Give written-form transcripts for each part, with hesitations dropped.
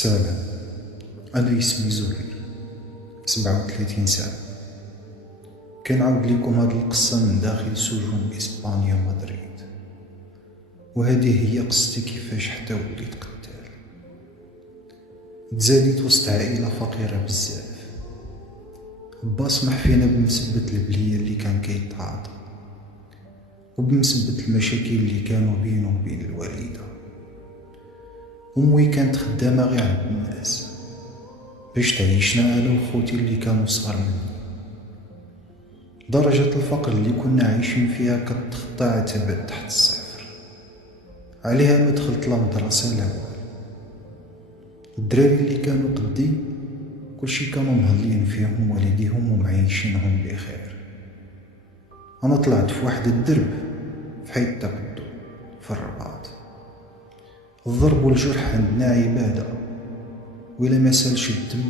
السلام. أنا اسمي زهير، 37 سنة. كنعاود لكم هاد القصة من داخل سجون إسبانيا مدريد، وهذه هي قصتي كيفاش حتى وليت قتال. تزاديت وسط عائلة فقيرة بزاف. با سمح فينا بمسبة البلية اللي كان كيتعاطى، وبمسبة المشاكل اللي كانوا بينه وبين الوالدة. أمي كانت خدامة غير عند الناس باش تعيشنا أنا وخوتي اللي كانوا صغار مني. درجة الفقر اللي كنا عايشين فيها كتخطى عتبات تحت الصفر. عليها ما دخلت لا مدرسة لا والو. الدراري اللي كانوا قدي كلشي كانوا مهلين فيهم والديهم ومعيشينهم بخير. أنا طلعت في واحد الدرب في حي التقدم في الرباط. الضرب والجرح عندنا عبادة، وإلا ما سالش الدم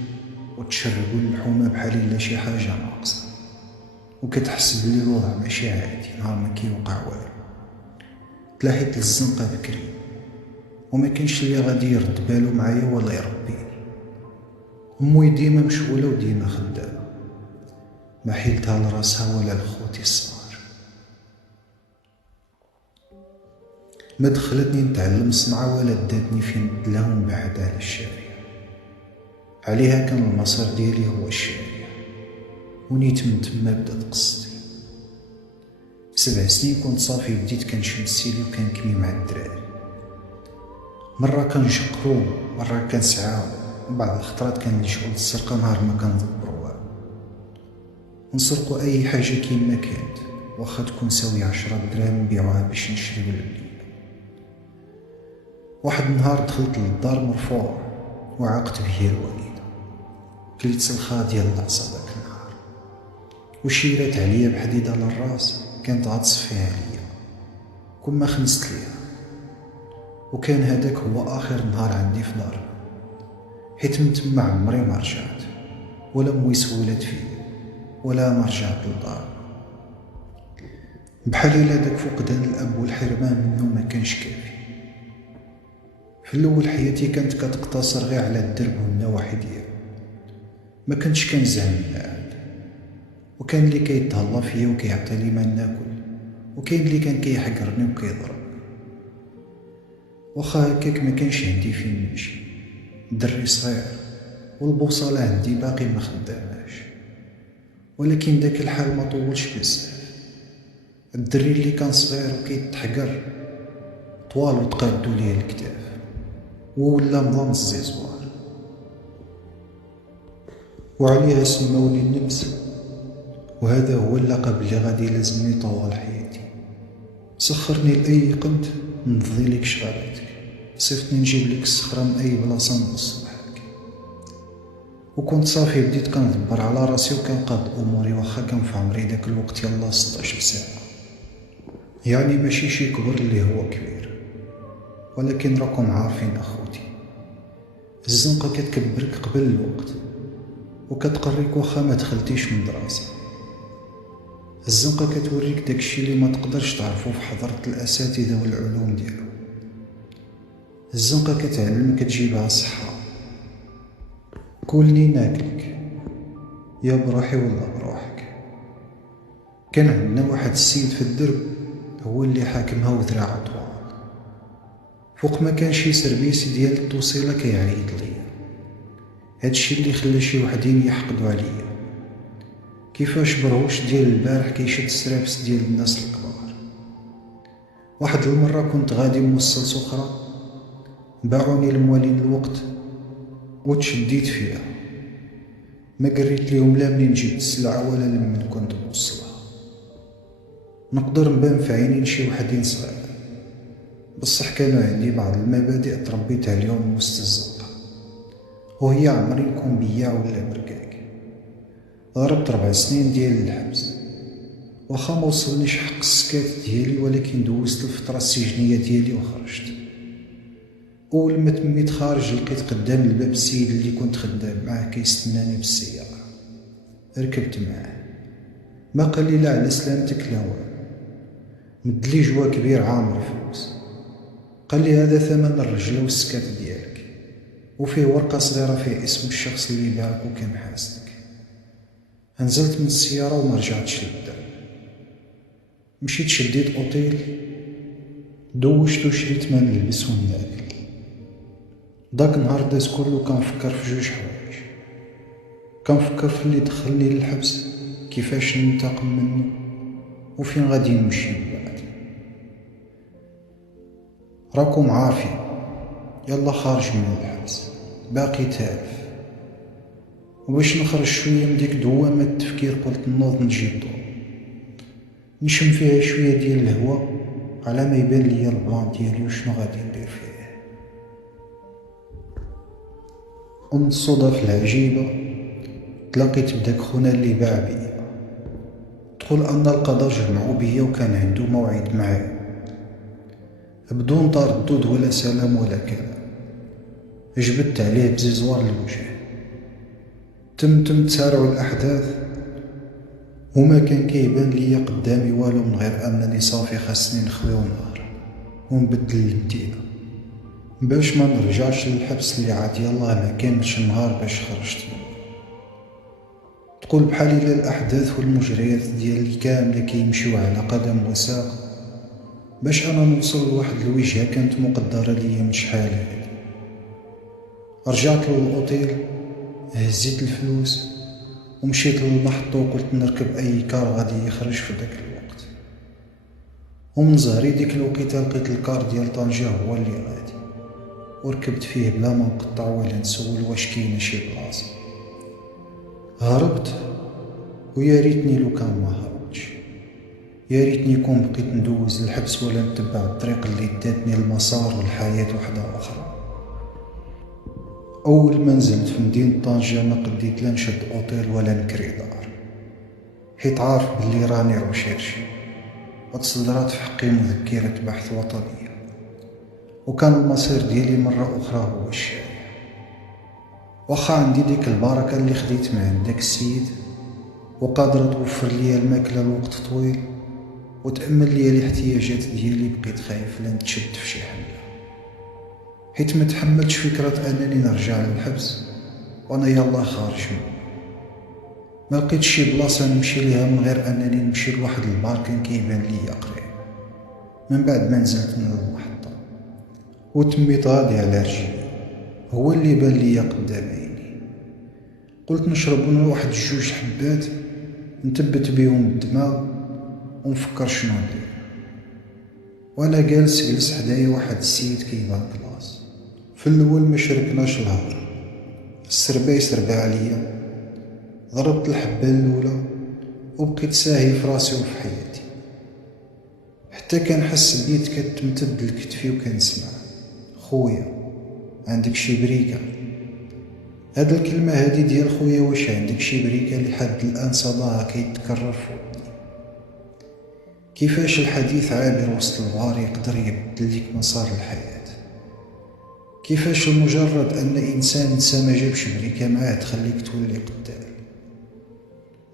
وتشربوا اللحومة بحال إلا شي حاجة ناقصة، وكتحس بلي الوضع ماشي عادي نهار ما كيوقع والو. تلاحيت للزنقة بكري، وما كانش اللي غادي يرد بالو معايا ولا يربيني. أمي ديما مشغولة وديما خدامة، ما حيلتها لراسها ولا لخوتي الصغار. ما دخلتني نتعلم صنعة ولا داتني فين ندلهم بعد على الشارع. عليها كان المسار ديالي هو الشارع، ونيت من تما بدات قصتي. 7 سنين كنت صافي بديت كنشم السيلي وكنكمي مع الدراري. مرة كنشقرو، مرة كنسعاو، وبعض الخطرات كان لي شغل السرقة نهار ما كندبرو والو. نسرقو أي حاجة كيما كانت، واخا تكون ساوية 10 دراهم نبيعوها باش نشريو البلية. واحد النهار دخلت للدار مرفوع وعاقت بيا الوالدة. كليت سلخة ديال العصا داك النهار، وشيرات عليا بحديدة للراس كانت غتصف فيها عليا كون ما خنست ليها. وكان هذاك هو آخر نهار عندي في دارنا، حيت من تما عمري ما رجعت، ولا أمي سولات فيا ولا ما رجعت لدارنا. بحال إلا داك فقدان الأب والحرمان منه ما كانش كافي. في الأول حياتي كانت كتقتصر غير على الدرب والنواحي ديالو، ما كنتش كنزعم العاد. وكان اللي كيتهلا فيا وكيعطي لي ما ناكل، وكاين اللي كان كيحقرني وكيضربني. واخا هكاك ما كانش عندي فين نمشي، دري صغير والبوصلة عندي باقي ما خداماش. ولكن داك الحال ما طولش بزاف. الدري اللي كان صغير وكيتحقر طوال وتقادو ليه الكتاف، وولا نظام الزيزوار، وعليها سماوني النمس. وهذا هو اللقب اللي غادي يلازمني طوال حياتي. سخرني لأي قنت نفضي لك شغالاتك، صيفطني نجيب لك الصخرة من أي بلاصة نوصلها لك. وكنت صافي بديت كندبر على راسي وكنقاد أموري، واخا كان في عمري داك الوقت يلا 16 ساعة. يعني ماشي شي كبر اللي هو كبير، ولكن راكم عارفين أخوتي، الزنقة كتكبرك قبل الوقت وكتقريك واخا ما دخلتيش مدرسة. الزنقة كتوريك داكشي اللي ما تقدرش تعرفو في حضرة الأساتذة والعلوم ديالو. الزنقة كتعلمك تجيبها صحة، كلني ناكلك يا بروحي ولا بروحك. كان عندنا واحد السيد في الدرب هو اللي حاكمها وذراعه طوال، فوق ما كان شي سربيسي ديال التوصيلة كيعيط ليا. هادشي اللي خلى شي وحدين يحقدوا عليا. كيفاش برهوش ديال البارح كيشد السرابس ديال الناس الكبار. واحد المرة كنت غادي موصل سخرة، باعوني الموالين الوقت وتشديت فيها. ما قريت ليهم لا منين جبت السلعة ولا لمن كنت موصلها. نقدر نبان في عينين شي وحدين صغار، بصح كانوا عندي بعض المبادئ تربيت عليهم وسط الزنقة، وهي عمري نكون بياع ولا برقاق. ضربت 4 سنين ديال الحبس، واخا ما وصلنيش حق السكات ديالي، ولكن دوزت الفترة السجنية ديالي وخرجت. أول ما تميت خارج لقيت قدام الباب السيد اللي كنت خدام معاه كيستناني بالسيارة. ركبت معاه، ما قال لي لا على سلامتك لا والو، مدلي جوا كبير عامر فلوس، قال لي هذا ثمن الرجلة والسكات ديالك، وفيه ورقة صغيرة فيه اسم الشخص اللي باعك وكان حاسدك. نزلت من السيارة وما رجعتش للدرب. مشيت شديت اوتيل، دوشت وشريت ما نلبس وناكل. داك النهار داز كلو كنفكر في جوج حوايج. كنفكر في اللي دخلني للحبس، كيفاش ننتقم منه، وفين غادي نمشي من بعد. راكم عارفين، يلا خارج من الحبس، باقي تالف. وباش نخرج شوية من ديك دوامة التفكير قلت نوض نجيب دور نشم فيها شوية ديال الهواء على ما يبان ليا البلان ديالي وشنو غادي ندير فيه. ومن الصدف العجيبة تلاقيت بداك خونا اللي باع بيا. تقول أن القضاء جمعو بيا وكان عنده موعد معايا بدون تردد ولا سلام ولا كلام. جبدت عليه بزيزوار الوجه. تم تسارع الأحداث وما كان كيبان ليا قدامي والو من غير أنني صافي خاصني نخوي ونهار ونبدل المدينة باش ما نرجعش للحبس اللي عاد يالله ما كانش نهار باش خرجت منه. تقول بحال إلا الأحداث والمجريات ديالي كاملة كيمشيو على قدم وساق باش أنا نوصل لواحد الوجهة كانت مقدرة ليا من شحال هادي. رجعت للأوتيل، هزيت الفلوس ومشيت للمحطة وقلت نركب أي كار غادي يخرج في داك الوقت. ومن زهري ديك الوقيته لقيت الكار ديال طنجة هو اللي غادي، وركبت فيه بلا ما نقطع ولا نسول واش كاينه شي بلاصه. هربت، ويا ريتني لو كان ما هربتش. يا ريتني كون بقيت ندوز الحبس ولا نتبع الطريق اللي داتني المسار والحياة وحدة أخرى. أول ما نزلت في مدينة طنجة ما قديت لا نشد أوتيل ولا نكري دار، حيت عارف بلي راني روشيرشي وتصدرات في حقي مذكرة بحث وطنية، وكان المصير ديالي مرة أخرى هو الشارع. واخا عندي ديك البركة اللي خديت من عند داك السيد وقادرة توفر ليا الماكلة لوقت طويل وتأمل ليا الاحتياجات ديالي، بقيت خايف لا نتشد في شي حملة، حيت ما تحملتش فكرة أنني نرجع للحبس وأنا يلا خارج منه. ما لقيتش شي بلاصة نمشي ليها من غير أنني نمشي لواحد الباركين كيبان ليا قريب. من بعد ما نزلت من المحطة وتميت غادي على رجلي، هو اللي بان ليا قدام عيني. قلت نشرب واحد جوج حبات نتبت بيهم الدماغ ونفكر شنو ندير. وانا جالس حدايا واحد السيد كيبان كلاس. في الاول ما شركناش الهضره، السربا يسربا عليا، ضربت الحبه الاولى وبقيت ساهي في راسي وفي حياتي، حتى كنحس بيد كتمتد لكتفي وكنسمع خويا عندك شي بريكه. هاد الكلمه هادي ديال خويا واش عندك شي بريكه لحد الان صداها كيتكرر في ودني. كيفاش الحديث عابر وسط البحر يقدر يبدل ليك مسار الحياة. كيفاش المجرد أن إنسان نسى ما جابش بريكة معاه تخليك تولي قتال.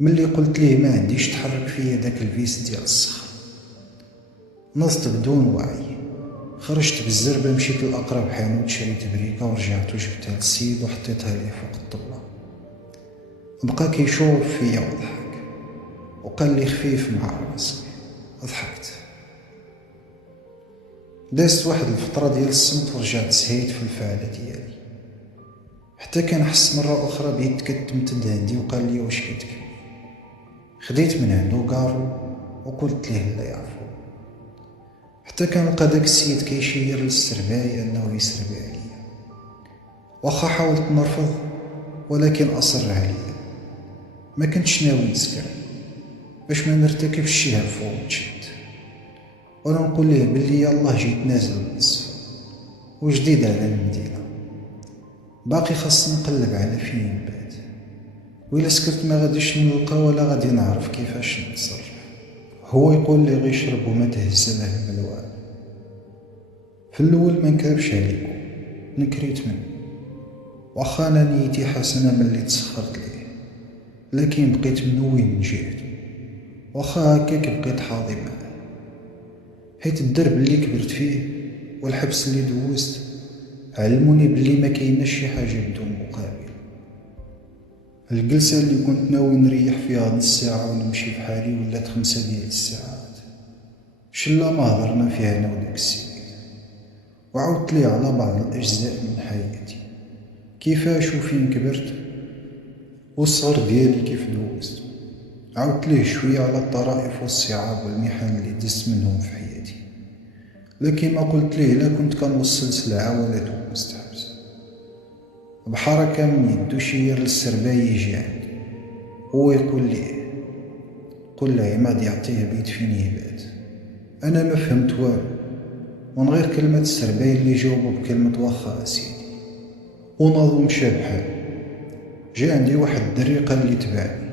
ملي قلت ليه ما عنديش تحرك فيا داك الفيس ديال الصخر، نصت بدون وعي. خرجت بالزربة، مشيت لأقرب حانوت شريت بريكة ورجعت وجبتها للسيد وحطيتها ليه فوق الطبلة. بقى كيشوف فيا وضحك وقال لي خفيف مع راسك. ضحكت. دازت واحد الفترة ديال الصمت ورجعت سهيت في الفعالة ديالي، حتى كنحس مرة أخرى بيد كتمتد عندي وقال لي واش كيتكلم. خديت من عنده كارو وقلت ليه لا يعرفو، حتى كنلقى داك السيد كيشير للسرباي أنه يسربي عليا. واخا حاولت نرفض ولكن أصر عليا. ما كنتش ناوي نسكر باش ما نرتكبش شي هفوة ونتشد، وانا نقول ليه بلي يالله جيت نازل بالنصف وجديد على المدينة، باقي خاص نقلب على فين نبات، وإلا سكرت ما غاديش نلقى ولا غادي نعرف كيفاش نتصرف. هو يقول لي غير شرب وما تهز له الملوان. في الاول ما نكذبش عليكم، نكريت منه، واخا انا نيتي حسنه ملي تسخرت ليه، لكن بقيت منوي من جهته، واخا هكاك بقيت حاضي معاه، حيت الدرب اللي كبرت فيه والحبس اللي دوزت علموني بلي ما كايناش شي حاجة بدون مقابل. الجلسة اللي كنت ناوي نريح فيها نص ساعة ونمشي بحالي ولات 5 ديال الساعات. شلا ما هضرنا فيها انا وداك السيد، وعاودت ليه على بعض الأجزاء من حياتي، كيفاش وفين كبرت والصغر ديالي كيف دوزت. عاودت ليه شوية على الطرائف والصعاب والمحن اللي دزت منهم في حياتي، لكن ما قلت ليه لا كنت كنوصل سلعة ولا توزت حبس. بحركة من يدو شير للسرباي يجي عندي، هو يقول لي قل لعماد يعطيه بيت فين يبات. أنا ما فهمت والو، من غير كلمة السرباي اللي جاوبه بكلمة واخا أسيدي، وناضو مشى بحال. جا عندي واحد الدري قال لي تبعني،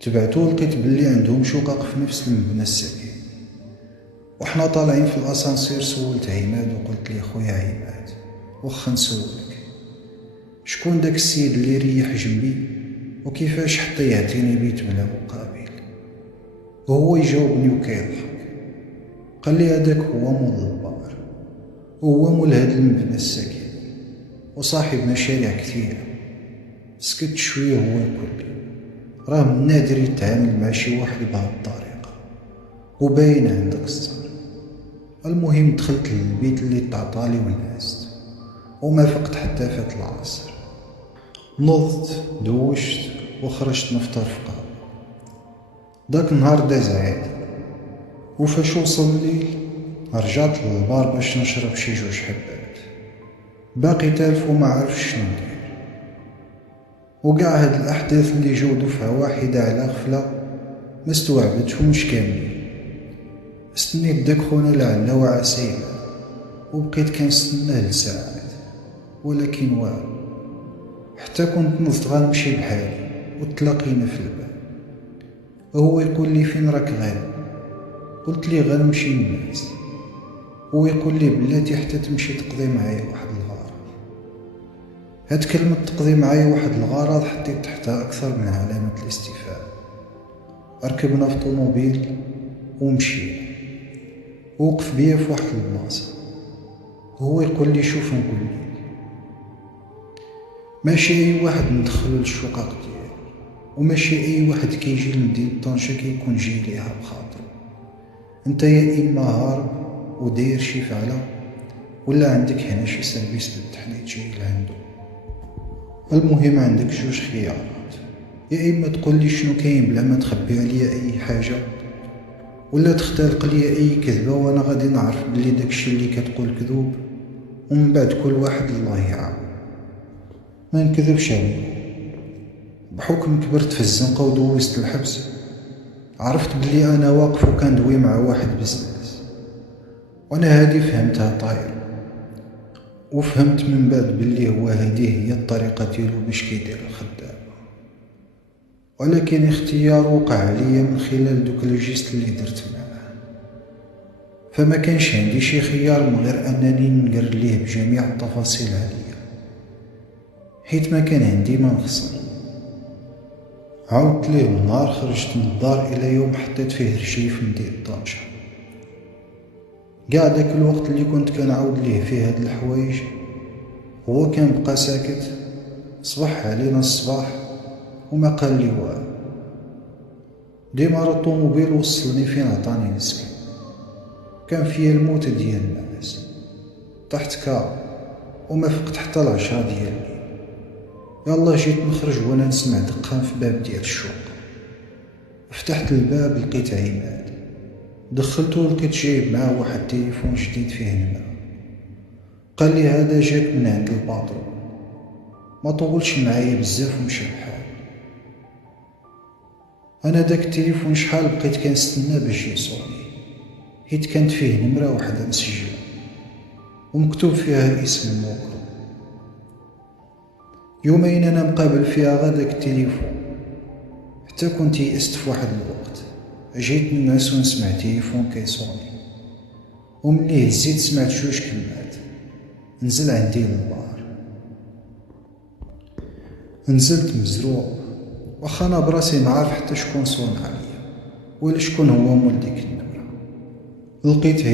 تبعتو لقيت بلي عندهم شقق في نفس المبنى السكني. وحنا طالعين في الأسانسير سولت عماد وقلت لي خويا عماد واخا نسولك، شكون داك السيد اللي ريح جنبي وكيفاش حتى يعطيني بيت بلا مقابل؟ وهو يجاوبني وكيضحك، قال لي هذاك هو مول البار، وهو مول هاد المبنى السكني وصاحب مشاريع كثيرة. سكت شوية هو يقول لي راه من نادر يتعامل مع شي واحد بهاد الطريقة وباين عندك الصبر. المهم دخلت للبيت اللي تعطالي ونعست، وما فقت حتى فات العصر. نضت دوشت وخرجت نفطر في قهوة. داك النهار داز عادي، وفاش وصل الليل رجعت للبار باش نشرب شي 2 حبات. باقي تالف وما عرفش شنو ندير، وقع هاد الأحداث اللي جاو دفعة واحدة على غفلة ما استوعبتهمش كاملين. استنيت داك خونا لعل وعسى وبقيت كنستناه لساعات، ولكن والو. حتى كنت نضت غنمشي بحالي وتلاقينا في الباب. هو يقول لي فين راك غادي؟ قلت لي غنمشي نعس. هو يقول لي بلاتي حتى تمشي تقضي معايا واحد الغرض. هاد كلمة تقضي معايا واحد الغرض حطيت تحتها أكثر من علامة الاستفهام. ركبنا في طوموبيل ومشينا، ووقف بيا في واحد البلاصة. هو يقول لي شوف نقول لك، ماشي أي واحد ندخلو للشقق ديالو، وماشي أي واحد كيجي لمدينة طنجة كيكون جاي ليها بخاطرو. انت يا إما هارب وداير شي فعلة، ولا عندك هنا شي سيرفيس للتحنيط جاي لعندو. المهم عندك 2 خيارات، يا إما تقول لي شنو كاين بلا ما تخبي عليا أي حاجة، ولا تختلق لي أي كذبة وأنا غادي نعرف بلي داكشي اللي كتقول كذوب، ومن بعد كل واحد الله يعاون. ما نكذبش عليك، بحكم كبرت في الزنقة ودوزت الحبس، عرفت بلي أنا واقف وكندوي مع واحد بزاز، وأنا هادي فهمتها طاير. وفهمت من بعد بلي هو هادي هي الطريقة ديالو باش كيدير الخدامة، ولكن اختيار وقع عليا من خلال دوك الجيست اللي درت معاه. فما كانش عندي شي خيار من غير أنني نقر ليه بجميع التفاصيل عليا، حيت ما كان عندي ما نخسر. عاودت ليه من نهار خرجت من الدار إلى يوم حطيت فيه رجلي في مدينة طنجة. قاع داك الوقت اللي كنت كنعاود ليه فيه هاد الحوايج هو كان بقى ساكت. صبح علينا الصباح وما قال لي والو. ديما الطوموبيل وصلني فين عطاني نسكن، كان فيا الموت ديال الناس. طحت كا وما فقت حتى 10 ديال الليل. يلا جيت نخرج وانا نسمع دقان في باب ديال الشوق. فتحت الباب لقيت عماد، دخلتو لقيت جايب معاه واحد التليفون جديد فيه نمرة. قال لي هذا جاك من عند الباطرون. ما طولش معايا بزاف ومشى بحال. انا داك التليفون شحال بقيت كنستنى باش يوصلني، حيت كانت فيه نمرة وحدة مسجلة ومكتوب فيها اسم الموكل. يومين انا مقابل فيها غا داك التليفون، حتى كنت يئست في واحد الوقت. جيت ننعس ونسمع تليفون كيصوني، وملي هزيت سمعت 2 كلمات. نزل عندي للبار. نزلت مزروع، واخا انا براسي ما عارف حتى شكون صون عليا ولا شكون هو مول ديك النمرة. لقيت